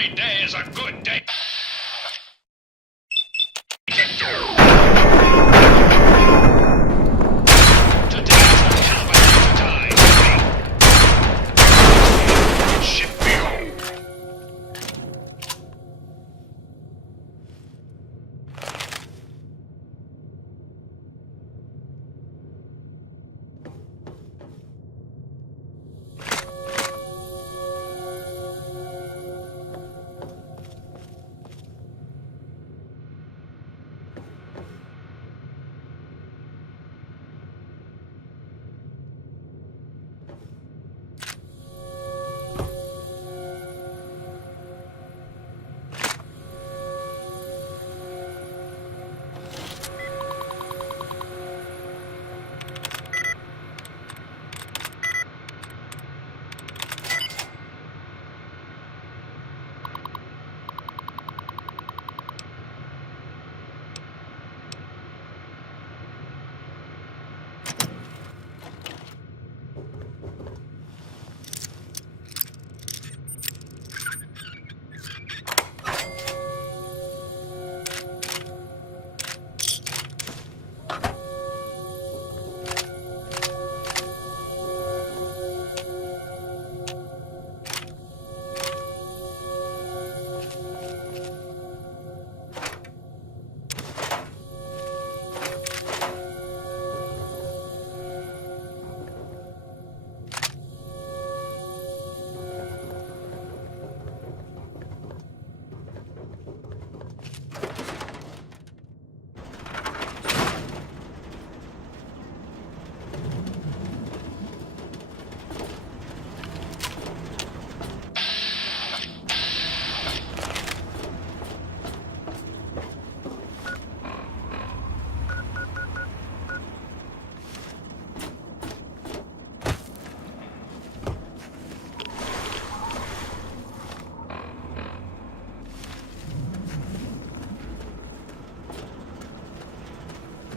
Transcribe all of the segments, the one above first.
Every day is a good day.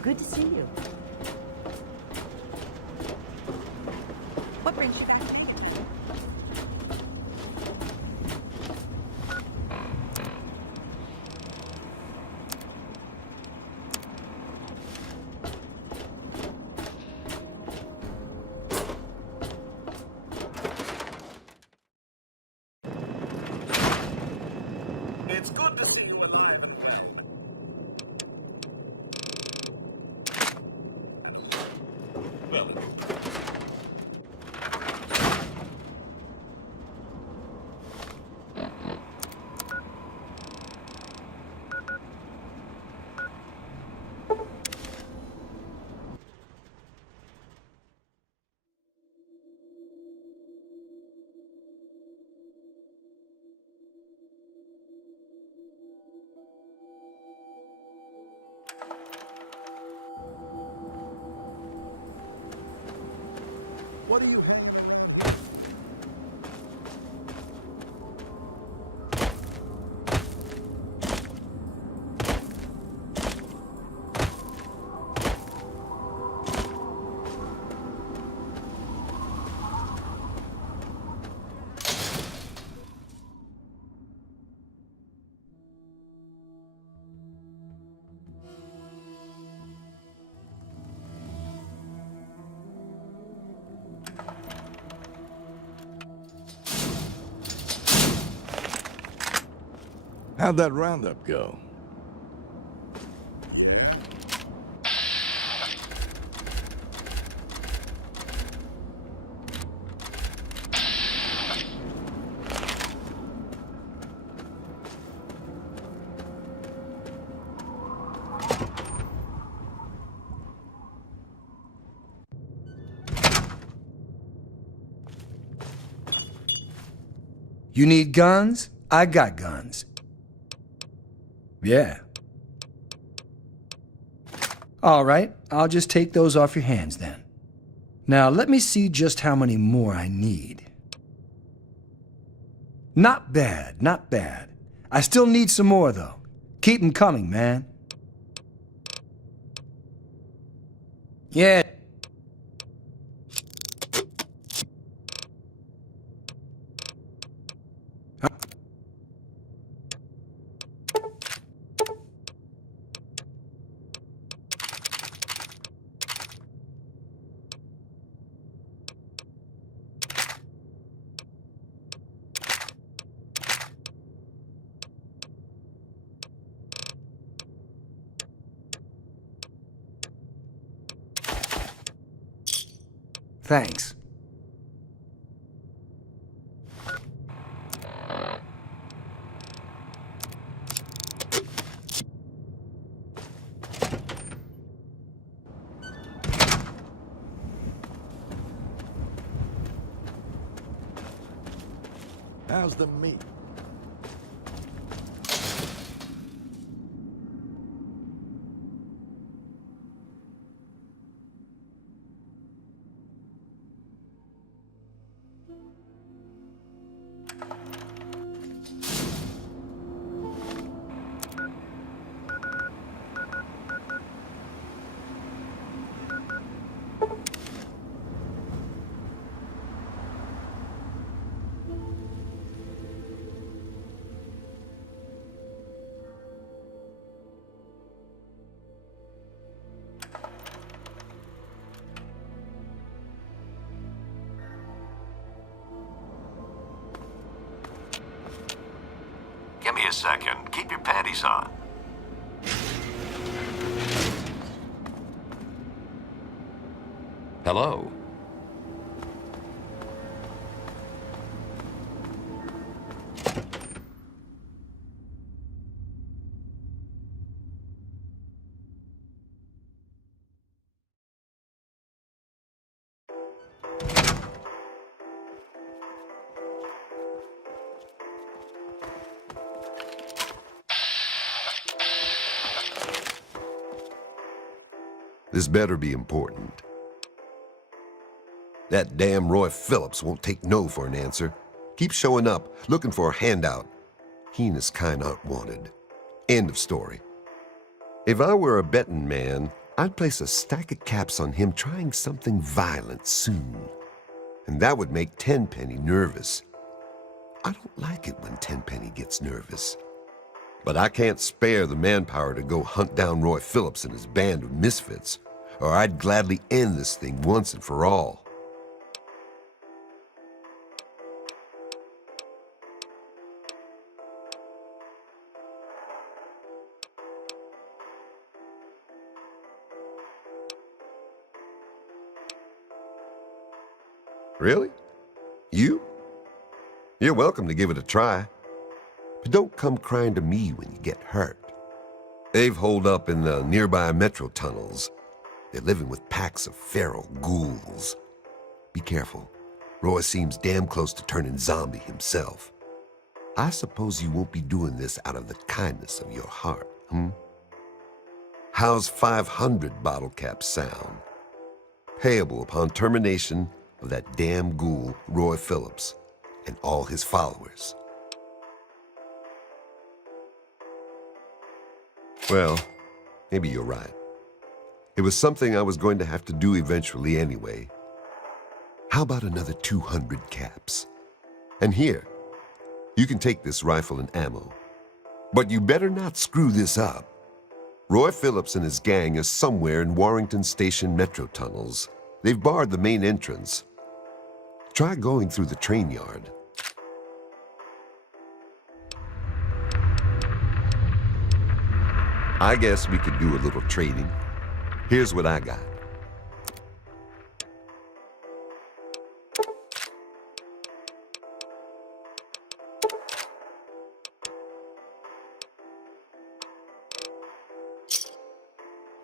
Good to see you. What brings you back? It's good to see you alive and well. What are you doing? How'd that roundup go? You need guns? I got guns. Yeah. All right, I'll just take those off your hands then. Now let me see just how many more I need. Not bad, not bad. I still need some more though. Keep them coming, man. Yeah. Thanks. How's the meat? Give me a second. Keep your panties on. Hello? This better be important. That damn Roy Phillips won't take no for an answer. Keeps showing up, looking for a handout. He and his kind aren't wanted. End of story. If I were a betting man, I'd place a stack of caps on him trying something violent soon. And that would make Tennpenny nervous. I don't like it when Tennpenny gets nervous. But I can't spare the manpower to go hunt down Roy Phillips and his band of misfits, or I'd gladly end this thing once and for all. Really? You? You're welcome to give it a try. But don't come crying to me when you get hurt. They've holed up in the nearby metro tunnels. They're living with packs of feral ghouls. Be careful. Roy seems damn close to turning zombie himself. I suppose you won't be doing this out of the kindness of your heart, How's 500 bottle caps sound? Payable upon termination of that damn ghoul, Roy Phillips, and all his followers. Well, maybe you're right. It was something I was going to have to do eventually anyway. How about another 200 caps? And here, you can take this rifle and ammo. But you better not screw this up. Roy Phillips and his gang are somewhere in Warrington Station metro tunnels. They've barred the main entrance. Try going through the train yard. I guess we could do a little trading. Here's what I got.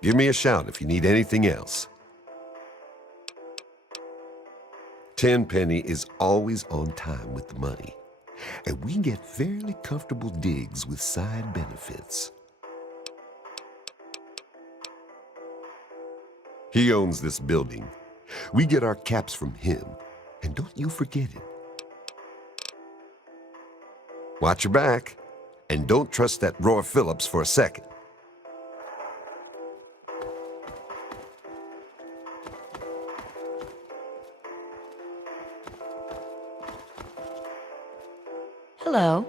Give me a shout if you need anything else. Tennpenny is always on time with the money, and we get fairly comfortable digs with side benefits. He owns this building. We get our caps from him, and don't you forget it. Watch your back, and don't trust that Roy Phillips for a second. Hello.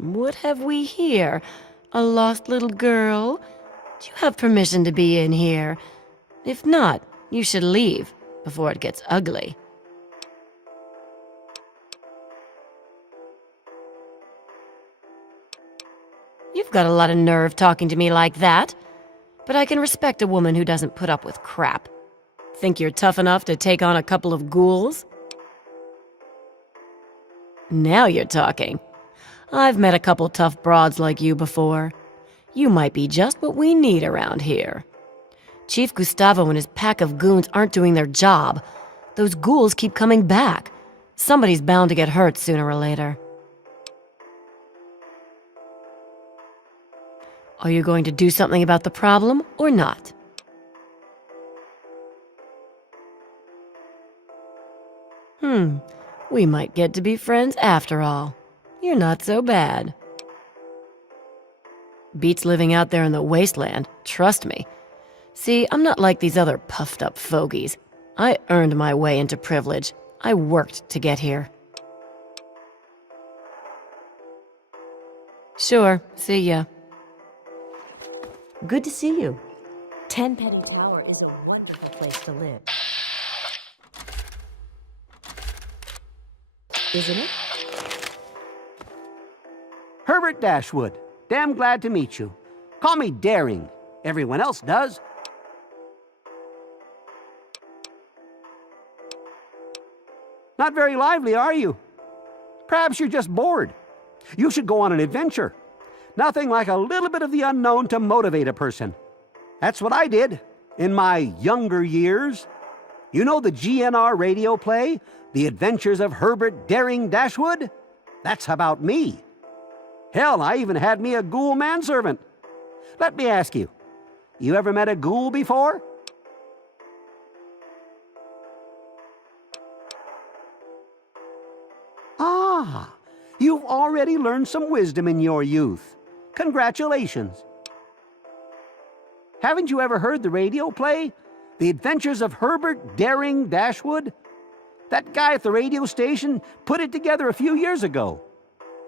What have we here? A lost little girl? Do you have permission to be in here? If not, you should leave before it gets ugly. You've got a lot of nerve talking to me like that. but I can respect a woman who doesn't put up with crap. Think you're tough enough to take on a couple of ghouls? Now you're talking. I've met a couple tough broads like you before. You might be just what we need around here. Chief Gustavo and his pack of goons aren't doing their job. Those ghouls keep coming back. Somebody's bound to get hurt sooner or later. Are you going to do something about the problem or not? We might get to be friends after all. You're not so bad. Beats living out there in the wasteland, trust me. See, I'm not like these other puffed-up fogies. I earned my way into privilege. I worked to get here. Sure, see ya. Good to see you. Tenpenny Tower is a wonderful place to live. Isn't it? Herbert Dashwood. Damn glad to meet you. Call me Daring. Everyone else does. Not very lively, are you? Perhaps you're just bored. You should go on an adventure. Nothing like a little bit of the unknown to motivate a person. That's what I did in my younger years. You know the GNR radio play, The Adventures of Herbert Daring Dashwood? That's about me. Hell, I even had me a ghoul manservant. Let me ask you, you ever met a ghoul before? Ah, you've already learned some wisdom in your youth. Congratulations. Haven't you ever heard the radio play, The Adventures of Herbert Daring Dashwood? That guy at the radio station put it together a few years ago.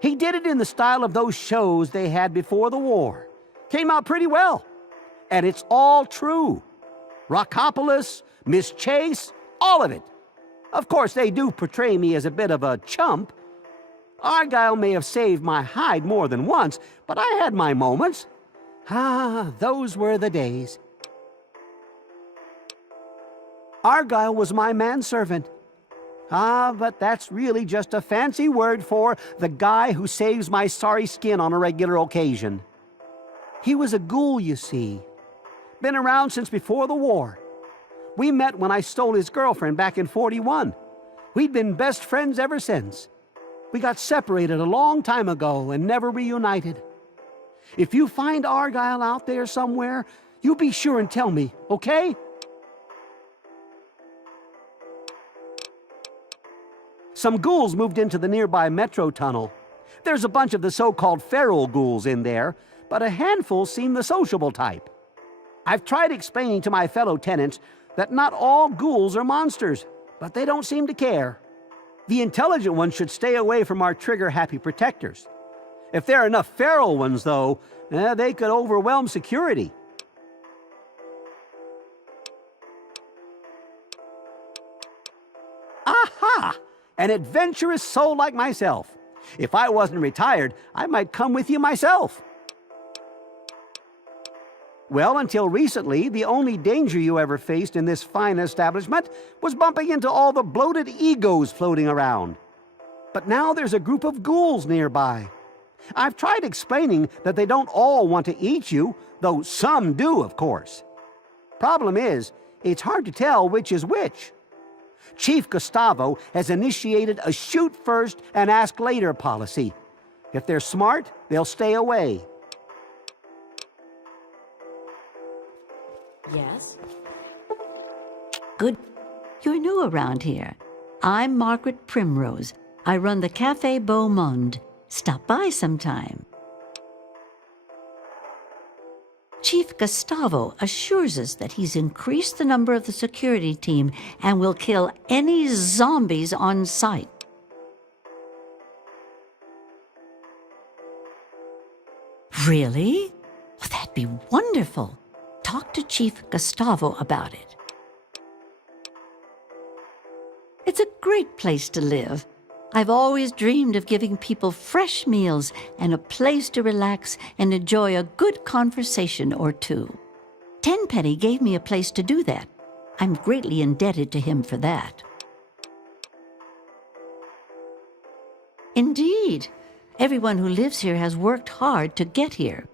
He did it in the style of those shows they had before the war. Came out pretty well. And it's all true. Rockopolis, Miss Chase, all of it. Of course, they do portray me as a bit of a chump. Argyle may have saved my hide more than once, but I had my moments. Ah, those were the days. Argyle was my manservant. Ah, but that's really just a fancy word for the guy who saves my sorry skin on a regular occasion. He was a ghoul, you see. Been around since before the war. We met when I stole his girlfriend back in '41. We'd been best friends ever since. We got separated a long time ago and never reunited. If you find Argyle out there somewhere, you be sure and tell me, okay? Some ghouls moved into the nearby metro tunnel. There's a bunch of the so-called feral ghouls in there, but a handful seem the sociable type. I've tried explaining to my fellow tenants that not all ghouls are monsters, but they don't seem to care. The intelligent ones should stay away from our trigger-happy protectors. If there are enough feral ones, though, they could overwhelm security. Aha! An adventurous soul like myself. If I wasn't retired, I might come with you myself. Well, until recently, the only danger you ever faced in this fine establishment was bumping into all the bloated egos floating around. But now there's a group of ghouls nearby. I've tried explaining that they don't all want to eat you, though some do, of course. Problem is, it's hard to tell which is which. Chief Gustavo has initiated a shoot first and ask later policy. If they're smart, they'll stay away. Yes? Good. You're new around here. I'm Margaret Primrose. I run the Café Beau Monde. Stop by sometime. Chief Gustavo assures us that he's increased the number of the security team and will kill any zombies on sight. Really? Well, that'd be wonderful. Talk to Chief Gustavo about it. It's a great place to live. I've always dreamed of giving people fresh meals and a place to relax and enjoy a good conversation or two. Tenpenny gave me a place to do that. I'm greatly indebted to him for that. Indeed. Everyone who lives here has worked hard to get here.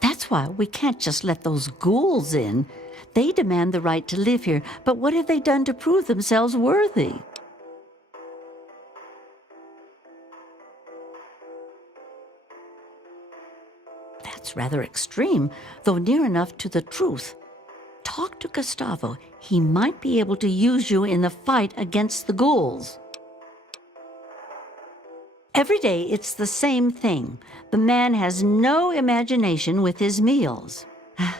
That's why we can't just let those ghouls in. They demand the right to live here, but what have they done to prove themselves worthy? That's rather extreme, though near enough to the truth. Talk to Gustavo. He might be able to use you in the fight against the ghouls. Every day it's the same thing. The man has no imagination with his meals.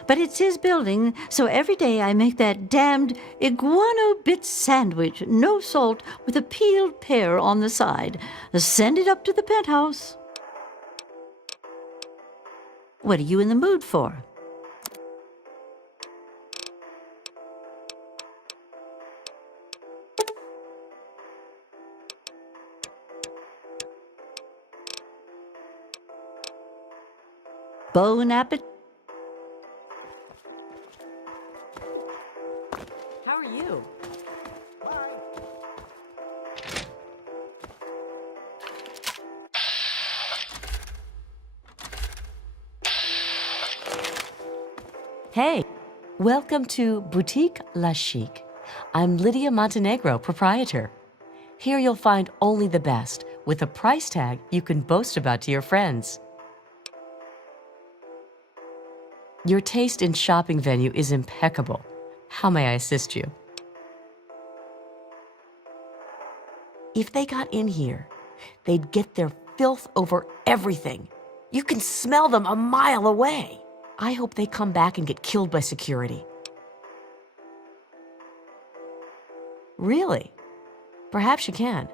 But it's his building, so every day I make that damned iguano bit sandwich, no salt, with a peeled pear on the side. Send it up to the penthouse. What are you in the mood for? Bon appetit. How are you? Hey, welcome to Boutique La Chic. I'm Lydia Montenegro, proprietor. Here you'll find only the best, with a price tag you can boast about to your friends. Your taste in shopping venue is impeccable. How may I assist you? If they got in here, they'd get their filth over everything. You can smell them a mile away. I hope they come back and get killed by security. Really? Perhaps you can.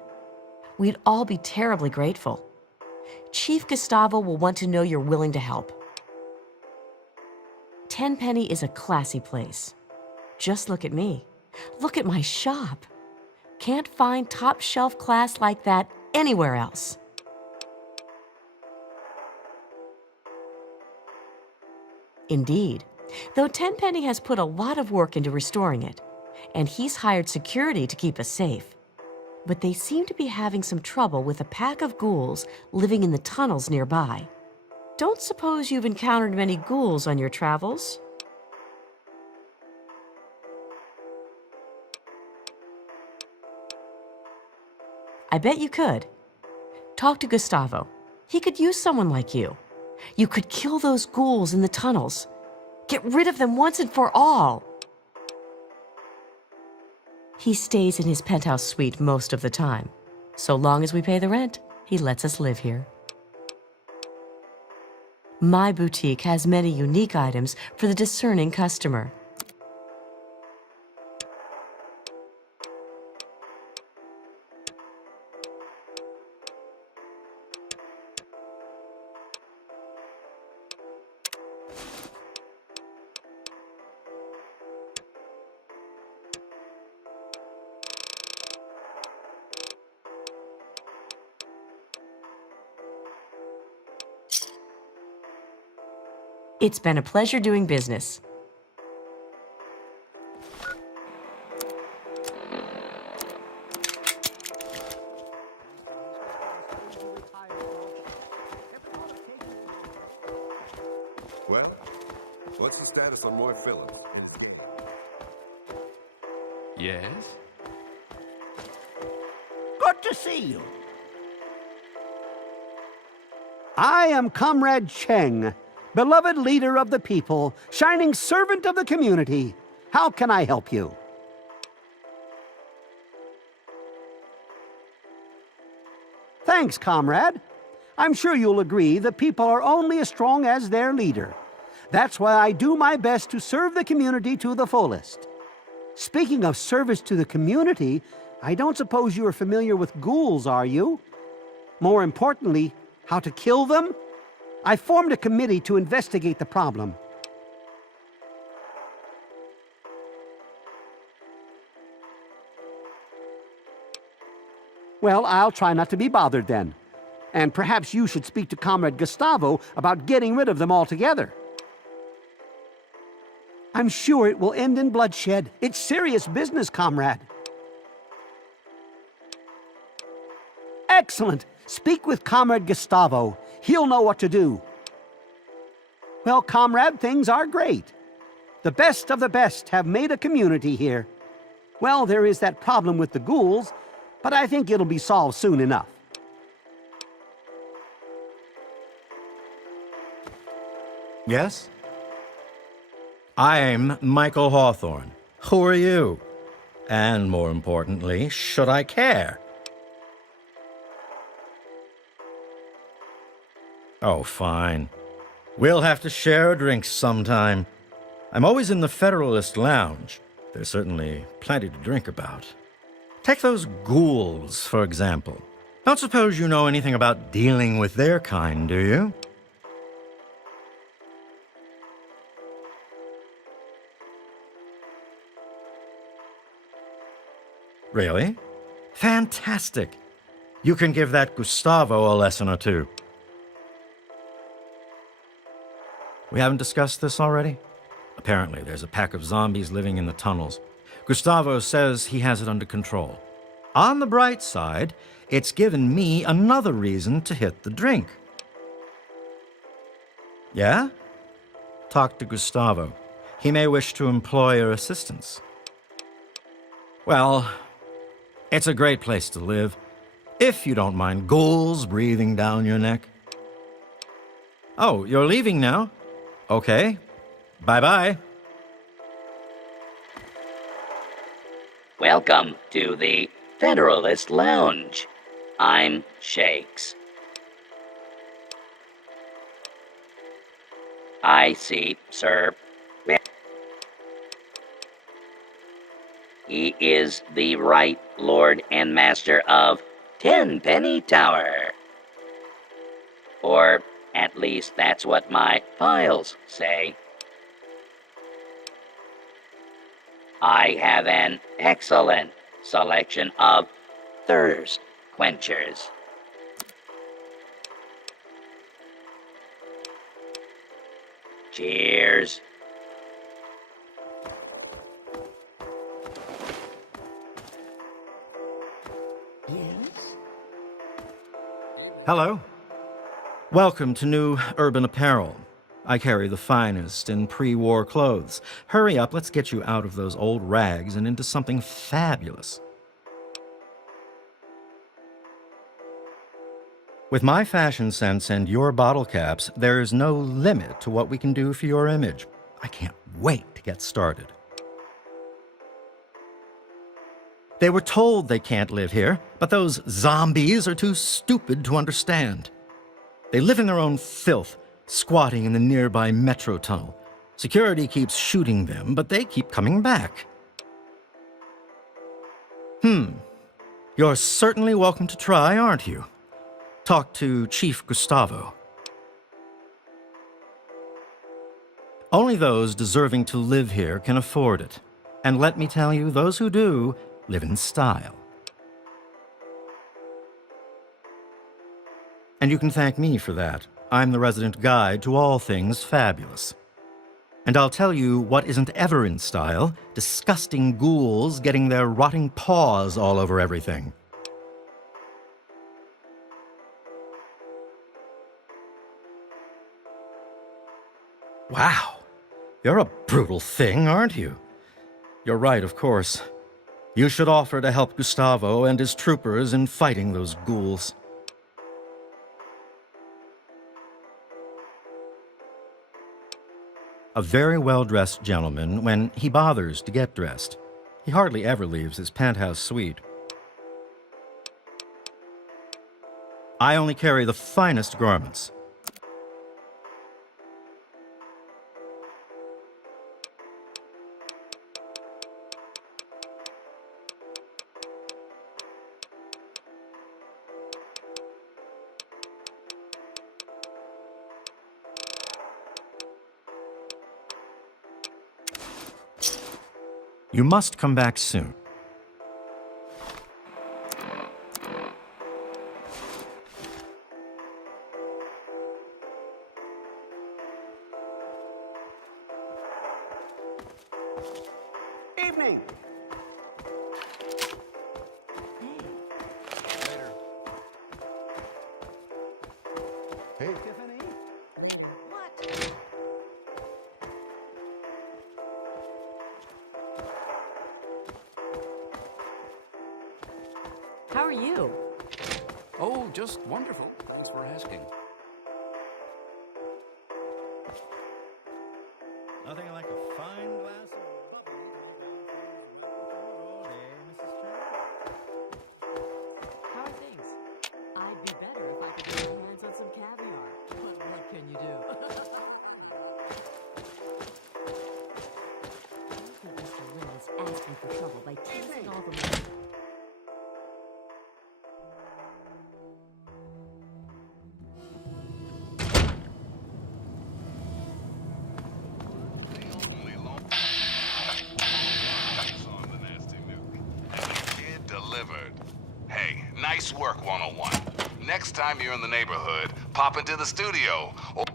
We'd all be terribly grateful. Chief Gustavo will want to know you're willing to help. Tenpenny is a classy place. Just look at me. Look at my shop. Can't find top shelf class like that anywhere else. Indeed, though Tenpenny has put a lot of work into restoring it, and he's hired security to keep us safe. But they seem to be having some trouble with a pack of ghouls living in the tunnels nearby. Don't suppose you've encountered many ghouls on your travels? I bet you could. Talk to Gustavo. He could use someone like you. You could kill those ghouls in the tunnels. Get rid of them once and for all. He stays in his penthouse suite most of the time. So long as we pay the rent, he lets us live here. My boutique has many unique items for the discerning customer. It's been a pleasure doing business. Well, what's the status on Roy Phillips? Yes? Good to see you. I am Comrade Cheng, beloved leader of the people, shining servant of the community. How can I help you? Thanks, comrade. I'm sure you'll agree the people are only as strong as their leader. That's why I do my best to serve the community to the fullest. Speaking of service to the community, I don't suppose you are familiar with ghouls, are you? More importantly, how to kill them? I formed a committee to investigate the problem. Well, I'll try not to be bothered then. And perhaps you should speak to Comrade Gustavo about getting rid of them altogether. I'm sure it will end in bloodshed. It's serious business, comrade. Excellent. Speak with Comrade Gustavo. He'll know what to do. Well, comrade, things are great. The best of the best have made a community here. Well, there is that problem with the ghouls, but I think it'll be solved soon enough. Yes? I'm Michael Hawthorne. Who are you? And more importantly, should I care? Oh, fine. We'll have to share a drink sometime. I'm always in the Federalist Lounge. There's certainly plenty to drink about. Take those ghouls, for example. Don't suppose you know anything about dealing with their kind, do you? Really? Fantastic. You can give that Gustavo a lesson or two. We haven't discussed this already? Apparently, there's a pack of zombies living in the tunnels. Gustavo says he has it under control. On the bright side, it's given me another reason to hit the drink. Yeah? Talk to Gustavo. He may wish to employ your assistance. Well, it's a great place to live, if you don't mind ghouls breathing down your neck. Oh, you're leaving now? Okay. Bye-bye. Welcome to the Federalist Lounge. I'm Shakes. I see, sir. He is the right Lord and Master of Tenpenny Tower. Or at least that's what my files say. I have an excellent selection of thirst quenchers. Cheers. Hello. Welcome to New Urban Apparel. I carry the finest in pre-war clothes. Hurry up, let's get you out of those old rags and into something fabulous. With my fashion sense and your bottle caps, there's no limit to what we can do for your image. I can't wait to get started. They were told they can't live here, but those zombies are too stupid to understand. They live in their own filth, squatting in the nearby metro tunnel. Security keeps shooting them, but they keep coming back. You're certainly welcome to try, aren't you? Talk to Chief Gustavo. Only those deserving to live here can afford it. And let me tell you, those who do live in style. And you can thank me for that. I'm the resident guide to all things fabulous. And I'll tell you what isn't ever in style: disgusting ghouls getting their rotting paws all over everything. Wow, you're a brutal thing, aren't you? You're right, of course. You should offer to help Gustavo and his troopers in fighting those ghouls. A very well-dressed gentleman when he bothers to get dressed. He hardly ever leaves his penthouse suite. I only carry the finest garments. You must come back soon. evening. Hey, Tiffany? What? How are you? Oh, just wonderful. Thanks for asking. Nothing like a fine glass of bubbly. Tomorrow, eh, Mrs. Chen? How are things? I'd be better if I could get my hands on some caviar. But what can you do? I think Mr. Lin is asking for trouble by teasing all the money. Kid delivered. Hey, nice work, 101. Next time you're in the neighborhood, pop into the studio. Or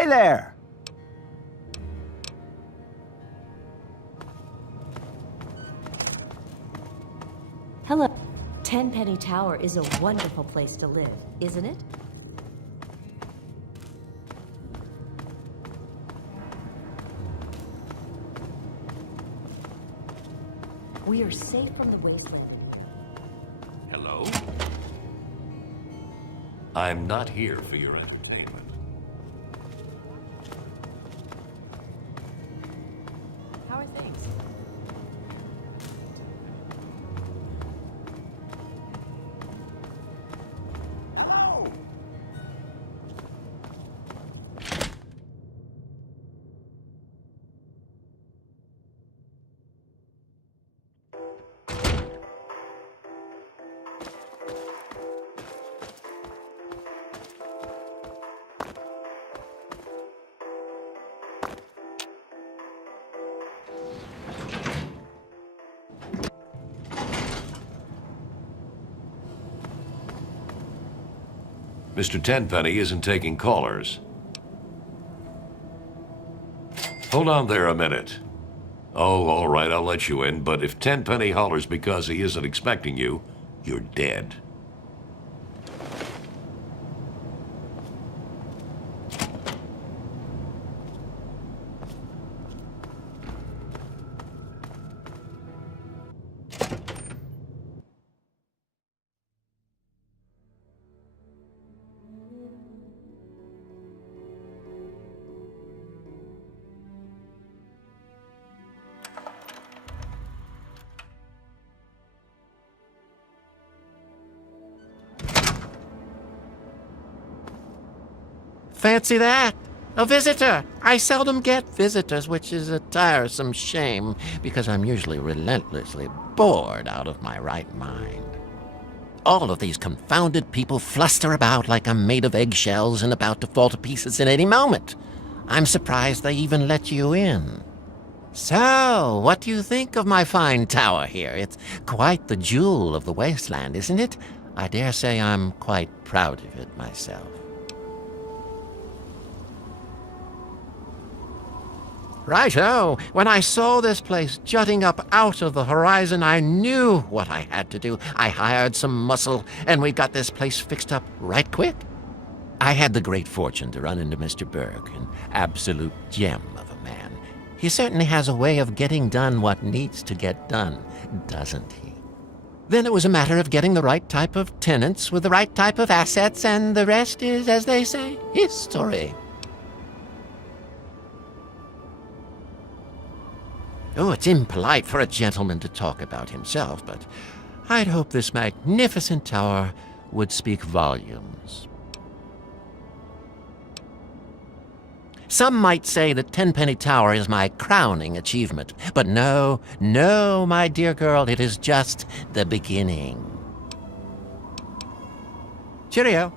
Hey there! Hello. Tenpenny Tower is a wonderful place to live, isn't it? We are safe from the wasteland. Hello? I'm not here for your entertainment. How are things? Mr. Tenpenny isn't taking callers. Hold on there a minute. Oh, all right, I'll let you in, but if Tenpenny hollers because he isn't expecting you, you're dead. Fancy that! A visitor! I seldom get visitors, which is a tiresome shame, because I'm usually relentlessly bored out of my right mind. All of these confounded people fluster about like I'm made of eggshells and about to fall to pieces at any moment. I'm surprised they even let you in. So, what do you think of my fine tower here? It's quite the jewel of the wasteland, isn't it? I dare say I'm quite proud of it myself. Righto! When I saw this place jutting up out of the horizon, I knew what I had to do. I hired some muscle, and we got this place fixed up right quick. I had the great fortune to run into Mr. Berg, an absolute gem of a man. He certainly has a way of getting done what needs to get done, doesn't he? Then it was a matter of getting the right type of tenants with the right type of assets, and the rest is, as they say, history. Oh, it's impolite for a gentleman to talk about himself, but I'd hope this magnificent tower would speak volumes. Some might say that Tenpenny Tower is my crowning achievement, but no, my dear girl, it is just the beginning. Cheerio.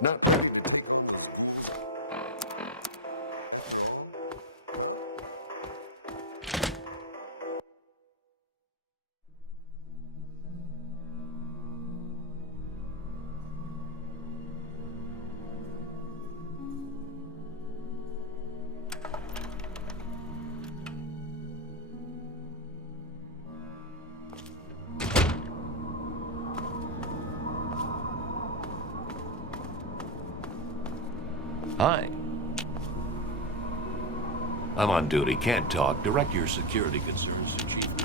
Not Hi. I'm on duty. Can't talk. Direct your security concerns to Chief.